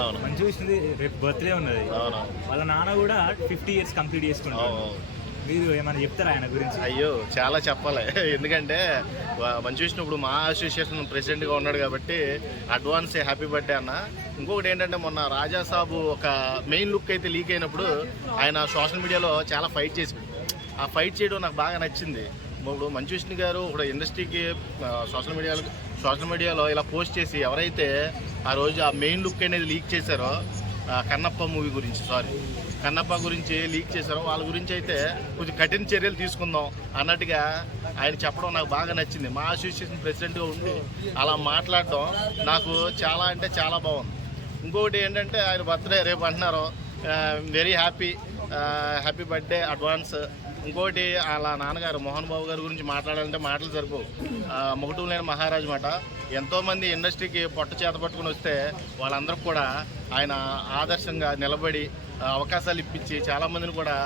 అవును. మంచి విష్ణుది రేపు బర్త్డే ఉన్నది. అవును వాళ్ళ నాన్న కూడా ఫిఫ్టీ ఇయర్స్ కంప్లీట్ చేసుకుంటారు. మీరు ఏమైనా చెప్తారా ఆయన గురించి? అయ్యో చాలా చెప్పాలి. ఎందుకంటే మంచు విష్ణు ఇప్పుడు మా అసోసియేషన్ ప్రెసిడెంట్గా ఉన్నాడు కాబట్టి అడ్వాన్స్ హ్యాపీ బర్త్డే అన్న. ఇంకొకటి ఏంటంటే మొన్న రాజా సాబు ఒక మెయిన్ లుక్ అయితే లీక్ అయినప్పుడు ఆయన సోషల్ మీడియాలో చాలా ఫైట్ చేసి ఆ ఫైట్ చేయడం నాకు బాగా నచ్చింది. ఇప్పుడు మంచు విష్ణు గారు ఇప్పుడు ఇండస్ట్రీకి సోషల్ మీడియాలో సోషల్ మీడియాలో ఇలా పోస్ట్ చేసి ఎవరైతే ఆ రోజు ఆ మెయిన్ లుక్ అనేది లీక్ చేశారో కన్నప్ప మూవీ గురించి సారీ కన్నప్ప గురించి లీక్ చేశారో వాళ్ళ గురించి అయితే కొంచెం కఠిన చర్యలు తీసుకుందాం అన్నట్టుగా ఆయన చెప్పడం నాకు బాగా నచ్చింది. మా అసోసియేషన్ ప్రెసిడెంట్గా ఉండి అలా మాట్లాడడం నాకు చాలా అంటే చాలా బాగుంది. ఇంకొకటి ఏంటంటే ఆయన బర్త్డే రేపు అంటున్నారు. Very happy happy birthday advance ఇంకోటి అలా నాన్నగారు మోహన్ బాబు గారి గురించి మాట్లాడాలంటే మాటలు సరిపోవు. మొగటం లేని మహారాజు మాట. ఎంతోమంది ఇండస్ట్రీకి పొట్ట చేత పట్టుకుని వస్తే వాళ్ళందరూ కూడా ఆయన ఆదర్శంగా నిలబడి అవకాశాలు ఇప్పించి చాలామందిని కూడా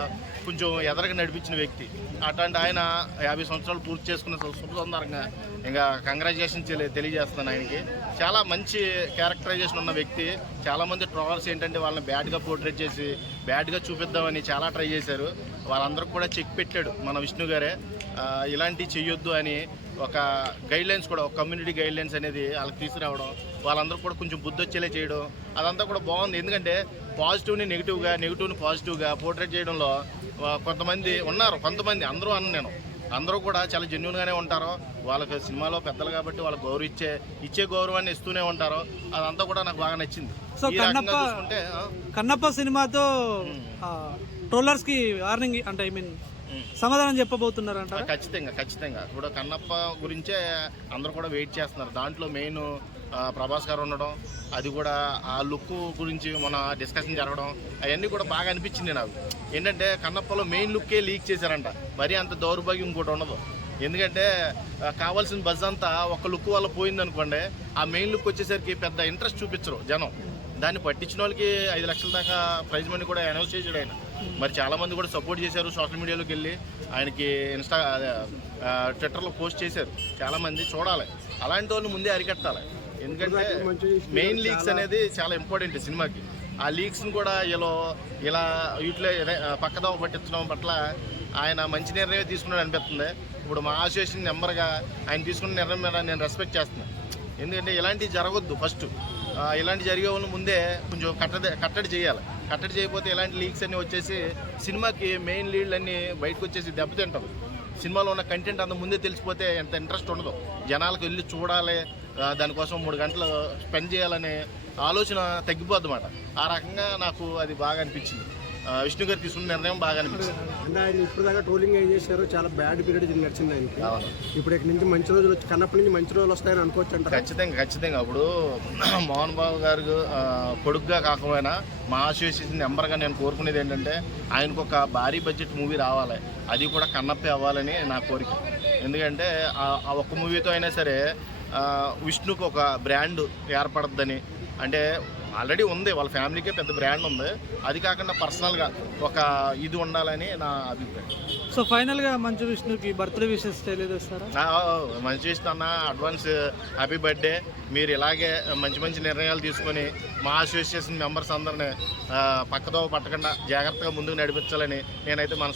కొంచెం ఎదరగా నడిపించిన వ్యక్తి. అట్లాంటి ఆయన యాభై సంవత్సరాలు పూర్తి చేసుకున్న శుభ సందర్భంగా ఇంకా కంగ్రాచులేషన్ తెలియజేస్తున్నాను ఆయనకి. చాలా మంచి క్యారెక్టరైజేషన్ ఉన్న వ్యక్తి. చాలామంది ట్రావెల్స్ ఏంటంటే వాళ్ళని బ్యాడ్గా పోర్ట్రేట్ చేసి బ్యాడ్గా చూపిద్దామని చాలా ట్రై చేశారు. వాళ్ళందరికీ కూడా చెక్ పెట్టాడు మన విష్ణు గారే. ఇలాంటివి చెయ్యొద్దు అని ఒక గైడ్ లైన్స్ కూడా ఒక కమ్యూనిటీ గైడ్ లైన్స్ అనేది వాళ్ళకి తీసుకురావడం వాళ్ళందరూ కూడా కొంచెం బుద్ధి వచ్చేలా చేయడం అదంతా కూడా బాగుంది. ఎందుకంటే పాజిటివ్ని నెగిటివ్గా నెగిటివ్ని పాజిటివ్గా పోర్ట్రేట్ చేయడంలో కొంతమంది ఉన్నారు. కొంతమంది అందరూ అన్న నేను. అందరూ కూడా చాలా జెన్యున్గానే ఉంటారు. వాళ్ళకి సినిమాలో పెద్దలు కాబట్టి వాళ్ళకి గౌరవం ఇచ్చే ఇచ్చే గౌరవాన్ని ఇస్తూనే ఉంటారు. అదంతా కూడా నాకు బాగా నచ్చింది. సో కన్నప్ప- కన్నప్ప సినిమాతో ఉమ్, ట్రోలర్స్కి వార్నింగ్ అంటే ఐ మీన్. సమాధానం చెప్పబోతున్నారు అంటారా ఖచ్చితంగా ఖచ్చితంగా. ఇప్పుడు కన్నప్ప గురించే అందరూ కూడా వెయిట్ చేస్తున్నారు. దాంట్లో మెయిన్ ప్రభాస్ గారు ఉండడం అది కూడా ఆ లుక్ గురించి మన డిస్కషన్ జరగడం అవన్నీ కూడా బాగా అనిపించింది నాకు. ఏంటంటే కన్నప్పలో మెయిన్ లుక్కే లీక్ చేశారంట. మరీ అంత దౌర్భాగ్యం ఇంకోటి ఉండదు. ఎందుకంటే కావాల్సిన బజ్ అంతా ఒక లుక్ వల్ల పోయింది అనుకోండి ఆ మెయిన్ లుక్ వచ్చేసరికి పెద్ద ఇంట్రెస్ట్ చూపించరు జనం. దాన్ని పట్టించిన వాళ్ళకి ఐదు లక్షల దాకా ప్రైజ్ మనీ కూడా అనౌన్స్ చేసాడు ఆయన. మరి చాలా మంది కూడా సపోర్ట్ చేశారు సోషల్ మీడియాలోకి వెళ్ళి. ఆయనకి ఇన్స్టా ట్విట్టర్లో పోస్ట్ చేశారు. చాలా మంది చూడాలి. అలాంటి వాళ్ళు ముందే అరికట్టాలి. ఎందుకంటే మెయిన్ లీక్స్ అనేది చాలా ఇంపార్టెంట్ సినిమాకి. ఆ లీక్స్ని కూడా ఇలా ఇలా వీటిలో పక్కదోవ పట్టించడం పట్ల ఆయన మంచి నిర్ణయం తీసుకున్నాడు అనిపిస్తుంది. ఇప్పుడు మా అసోసియేషన్ నెంబర్గా ఆయన తీసుకున్న నిర్ణయం మీద నేను రెస్పెక్ట్ చేస్తున్నాను ఎందుకంటే ఇలాంటివి జరగొద్దు ఫస్ట్. ఇలాంటి జరిగే వాళ్ళు ముందే కొంచెం కట్టడి కట్టడి చేయాలి. కట్టడి చేయకపోతే ఇలాంటి లీక్స్ అన్నీ వచ్చేసి సినిమాకి మెయిన్ లీడ్లు అన్నీ బయటకు వచ్చేసి దెబ్బతింటాం సినిమాలో ఉన్న కంటెంట్ అంత ముందే తెలిసిపోతే ఎంత ఇంట్రెస్ట్ ఉండదు. జనాలకు వెళ్ళి చూడాలి దానికోసం మూడు గంటలు స్పెండ్ చేయాలనే ఆలోచన తగ్గిపోద్ది ఆ రకంగా నాకు అది బాగా అనిపించింది. విష్ణు గారు తీసుకున్న నిర్ణయం బాగా అనిపించింది. అంటే ఆయన ఇప్పుడు దాకా ట్రోలింగ్ ఏం చేశారు చాలా బ్యాడ్ పీరియడ్ నడిచింది ఆయనకి. ఇప్పుడు ఇక్కడ నుంచి మంచి రోజులు వచ్చి కన్నప్పటి నుంచి మంచి రోజులు వస్తాయని అనుకోవచ్చు అంటారు? ఖచ్చితంగా ఖచ్చితంగా. ఇప్పుడు మోహన్ బాబు గారు ఆ, కొడుకుగా కాకపోయినా మా అసోసియేషన్ నెంబర్గా నేను కోరుకునేది ఏంటంటే ఆయనకు ఒక భారీ బడ్జెట్ మూవీ రావాలి. అది కూడా కన్నప్పే అవ్వాలని నా కోరిక. ఎందుకంటే ఆ- ఒక్క మూవీతో అయినా సరే విష్ణుకు ఒక బ్రాండ్ ఏర్పడద్దని. అంటే ఆల్రెడీ ఉంది వాళ్ళ ఫ్యామిలీకే పెద్ద బ్రాండ్ ఉంది. అది కాకుండా పర్సనల్గా ఒక ఇది ఉండాలని నా అభిప్రాయం. సో ఫైనల్గా మంచు విష్ణుకి బర్త్డే విషెస్ తెలియజేస్తారా? ఆ, మంచి ఇష్టం అన్న అడ్వాన్స్ హ్యాపీ బర్త్డే మీరు ఇలాగే మంచి మంచి నిర్ణయాలు తీసుకొని మా అసోసియేషన్ మెంబర్స్ అందరిని ఆ, పక్కదో పట్టకుండా జాగ్రత్తగా ముందుకు నడిపించాలని నేనైతే మనసు